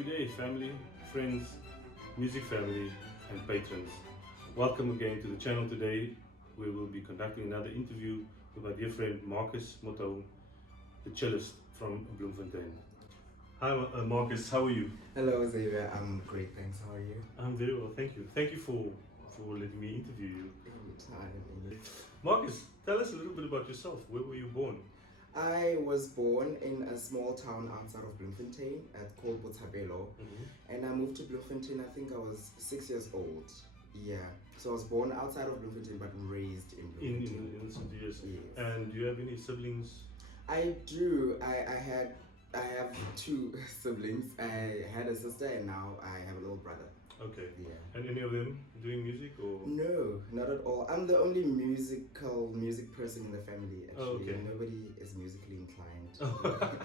Good day, family, friends, music family, and patrons. Welcome again to the channel today. We will be conducting another interview with my dear friend Marcus Motaung, the cellist from Bloemfontein. Hi, Marcus. How are you? Hello, Xavier. I'm great, thanks. How are you? I'm very well, thank you. Thank you for letting me interview you. Anytime. Marcus, tell us a little bit about yourself. Where were you born? I was born in a small town outside of Bloemfontein called Motaung, and I moved to Bloemfontein. I think I was 6 years old. Yeah, so I was born outside of Bloemfontein but raised in Bloemfontein. In St. Yes. Yes. And do you have any siblings? I do. I have two siblings. I had a sister and now I have a little brother. Okay. Yeah. And any of them doing music or? No, not at all. I'm the only music person in the family. Actually, Oh, okay. Nobody is musically inclined.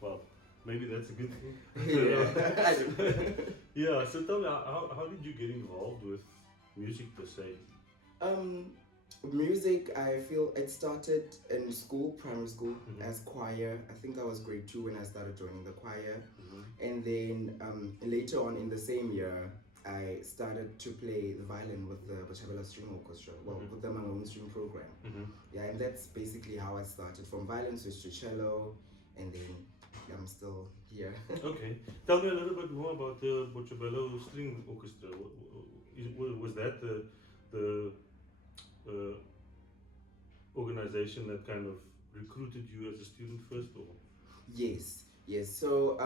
Well, maybe that's a good thing. Yeah, I do. Yeah. So tell me, how did you get involved with music per se? Music, I feel it started in school, primary school, Mhm. as choir. I think I was grade 2 when I started joining the choir. Mhm. And then later on in the same year, I started to play the violin with the Bochabela String Orchestra, with the Motaung String program. Yeah, and that's basically how I started. From violin switched to cello, and then I'm still here. Okay. Tell me a little bit more about the Bochabelo String Orchestra. Was that the organization that kind of recruited you as a student first, or? Yes, yes. So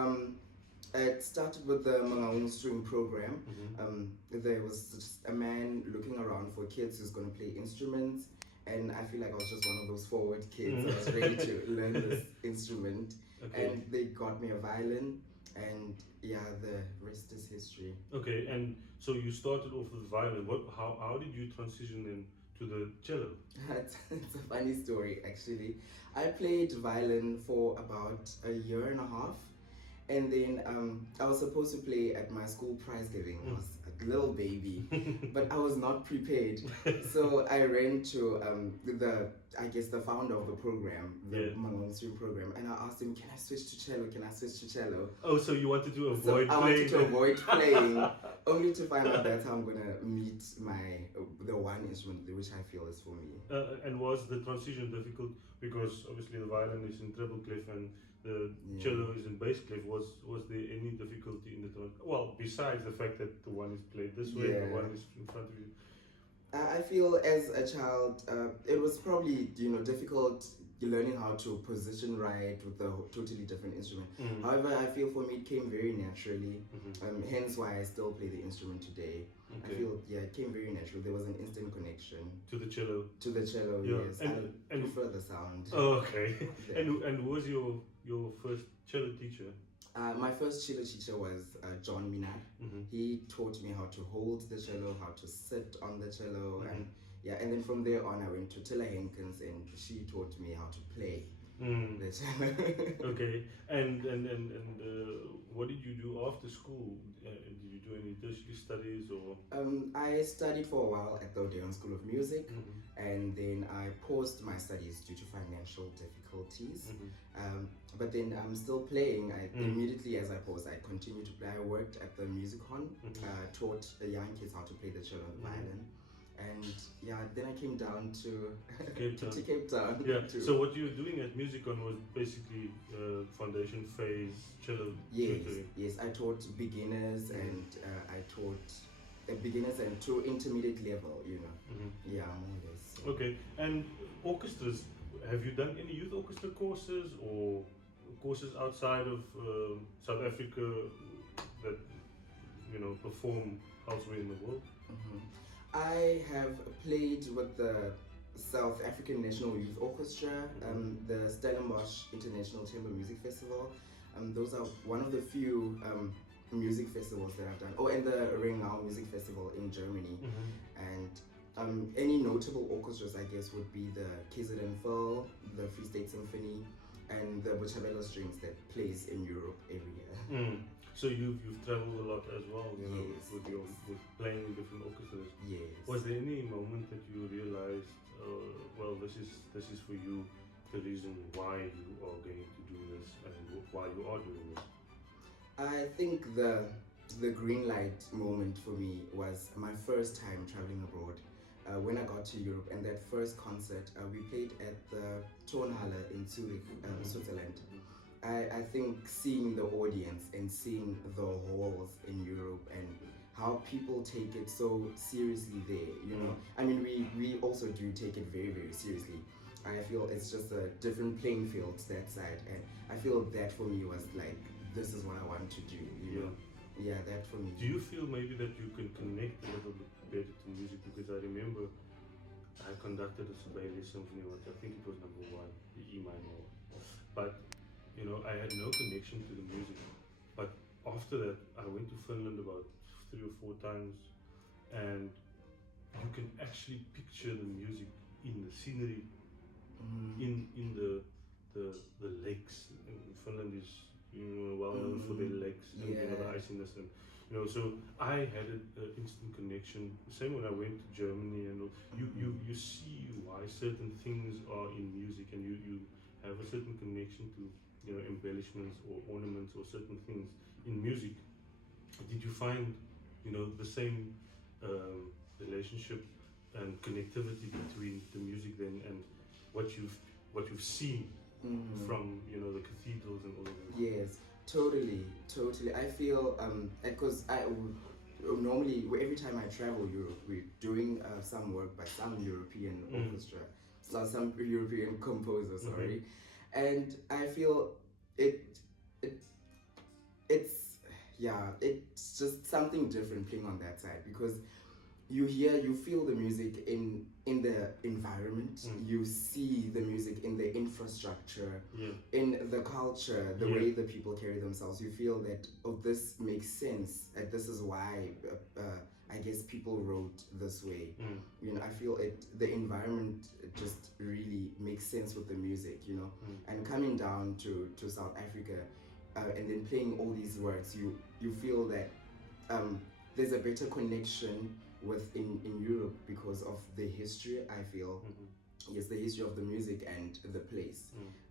it started with the Motaung String program. There was just a man looking around for kids who's going to play instruments, and I feel like I was just one of those forward kids. I was ready to learn this instrument, Okay. and they got me a violin, and yeah, the rest is history. Okay, and so you started off with violin. How did you transition then to the cello? It's a funny story, actually. I played violin for about a year and a half, and then I was supposed to play at my school prize giving. I was a little baby, but I was not prepared. So I ran to the founder of the program, the Motaung String program, and I asked him, "Can I switch to cello? Can I switch to cello?" Oh, so you wanted to So avoid I playing? wanted to avoid playing, only to find out that's how I'm gonna meet the one instrument which I feel is for me. And was the transition difficult? Because obviously the violin is in treble clef and the cello is in bass clef. Was there any difficulty in the transition? Well, besides the fact that the one is played this way and the one is in front of you. I feel as a child, it was probably difficult learning how to position right with a totally different instrument. However, I feel for me it came very naturally. Hence why I still play the instrument today. Okay. I feel it came very natural. There was an instant connection to the cello. To the cello, Yeah. yes. And I prefer the sound. Oh, okay. And who was your first cello teacher? My first cello teacher was John Minard. He taught me how to hold the cello, how to sit on the cello, and then from there on I went to Tilla Henkins, and she taught me how to play the cello. Okay, and what did you do after school? Did you do any tertiary studies or? I studied for a while at the Odeon School of Music, and then I paused my studies due to financial difficulties. But then I'm still playing. Immediately as I paused, I continued to play. I worked at the music hall, taught the young kids how to play the cello and the violin. And then I came down to Cape Town. Yeah. So what you were doing at Musicon was basically foundation phase cello. Yes. I taught beginners and I taught beginners and to intermediate level. Yeah, more or less. Okay. And orchestras. Have you done any youth orchestra courses or courses outside of South Africa that perform elsewhere in the world? I have played with the South African National Youth Orchestra, the Stellenbosch International Chamber Music Festival. Those are one of the few music festivals that I've done. Oh, and the Ringau Music Festival in Germany. And any notable orchestras, I guess, would be the KZN Phil, the Free State Symphony, and the Bochabela Strings that plays in Europe every year. So you've traveled a lot as well, Yes, with playing in different orchestras. Yes. Was there any moment that you realized, well, this is for you, the reason why you are going to do this and why you are doing this? I think the green light moment for me was my first time traveling abroad. When I got to Europe, and that first concert, we played at the Tonhalle in Zurich, Switzerland. I think seeing the audience and seeing the halls in Europe and how people take it so seriously there, you know. I mean, we also do take it very, very seriously. I feel it's just a different playing field that side, and I feel that for me was like, this is what I want to do, you know. Yeah, that for me. Do you feel maybe that you can connect a little bit better to music? Because I remember I conducted a Sibelius symphony once. I think it was number one, the E minor. But you know, I had no connection to the music. But after that, I went to Finland about 3 or 4 times, and you can actually picture the music in the scenery, in the lakes. And Finland is, you know, well known for their lakes and you know, the iciness, and you know, so I had an instant connection. Same when I went to Germany, and you see why certain things are in music, and you have a certain connection to, you know, embellishments or ornaments or certain things in music. Did you find, you know, the same relationship and connectivity between the music then and what you've seen from, you know, the cathedrals and all of that? Yes, totally. I feel because I normally every time I travel Europe, we're doing some work by some European orchestra, some European composer, sorry, and I feel it's just something different playing on that side, because you feel the music in the environment, you see the music in the infrastructure, in the culture, the way the people carry themselves. You feel that, oh, this makes sense, and this is why I guess people wrote this way. You know, I feel the environment just really makes sense with the music, you know. And coming down to South Africa, and then playing all these works, you feel that there's a better connection in Europe because of the history. I feel yes, the history of the music and the place,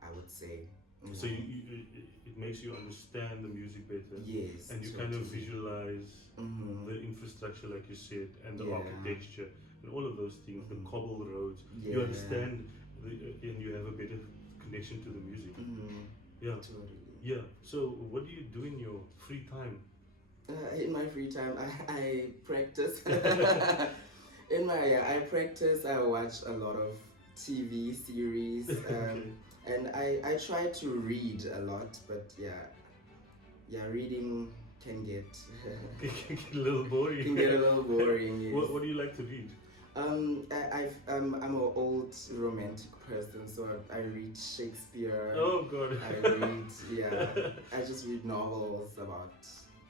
I would say. So it makes you understand the music better. Yes, and you kind of visualize the infrastructure, like you said, and the architecture and all of those things, the cobbled roads. You understand and you have a better connection to the music. Yeah. Totally. Yeah. So what do you do in your free time? In my free time, I practice. I practice. I watch a lot of TV series, and I try to read a lot. But reading can get Can get a little boring. Can get a little boring. Yes. What do you like to read? I'm an old romantic person, so I read Shakespeare. Oh God. I just read novels about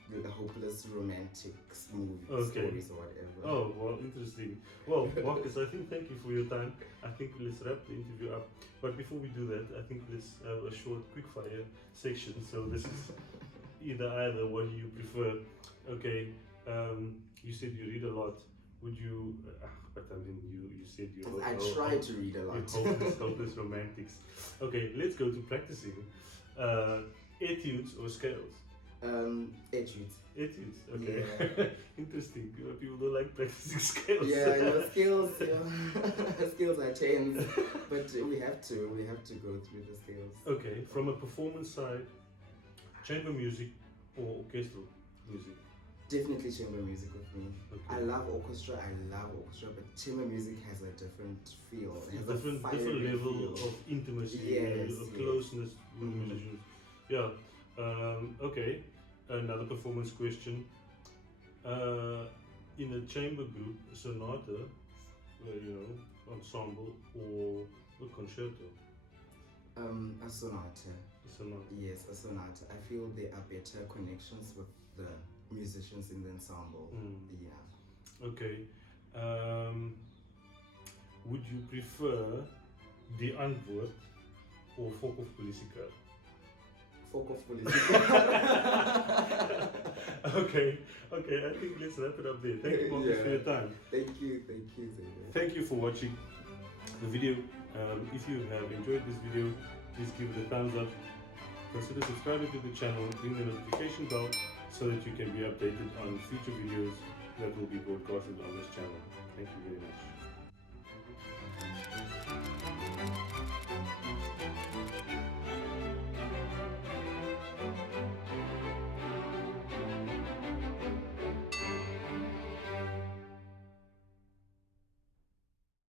the hopeless romantic smooth stories or whatever. Oh, well, interesting. Well, Marcus, I think thank you for your time. I think let's wrap the interview up. But before we do that, I think let's have a short quick fire section. So this is either. What do you prefer? Okay. You said you read a lot. Would you? But I mean, you said you. I try to read a lot. Hopeless romantics. Okay, let's go to practicing. Etudes or scales? Etudes. Etudes, okay. Yeah. Interesting. People don't like practicing scales. Yeah, I know scales. Scales are tens, but we have to go through the scales. Okay, from a performance side, chamber music or orchestral music? Definitely chamber music with me. Okay. I love orchestra, but chamber music has a different feel. It has different level of intimacy, of closeness with musicians. Yeah. Okay. Another performance question. In a chamber group, a sonata, ensemble, or a concerto? A sonata. A sonata. Yes, a sonata. I feel there are better connections with the musicians in the ensemble. Yeah. Okay. Would you prefer Die Antwoord or Folk of Politica? Folk of Politica. Okay. I think let's wrap it up there. Thank you, Marcus, for your time. Thank you, Xavier. Thank you for watching the video. If you have enjoyed this video, please give it a thumbs up. consider subscribing to the channel, ring the notification bell so that you can be updated on future videos that will be broadcasted on this channel.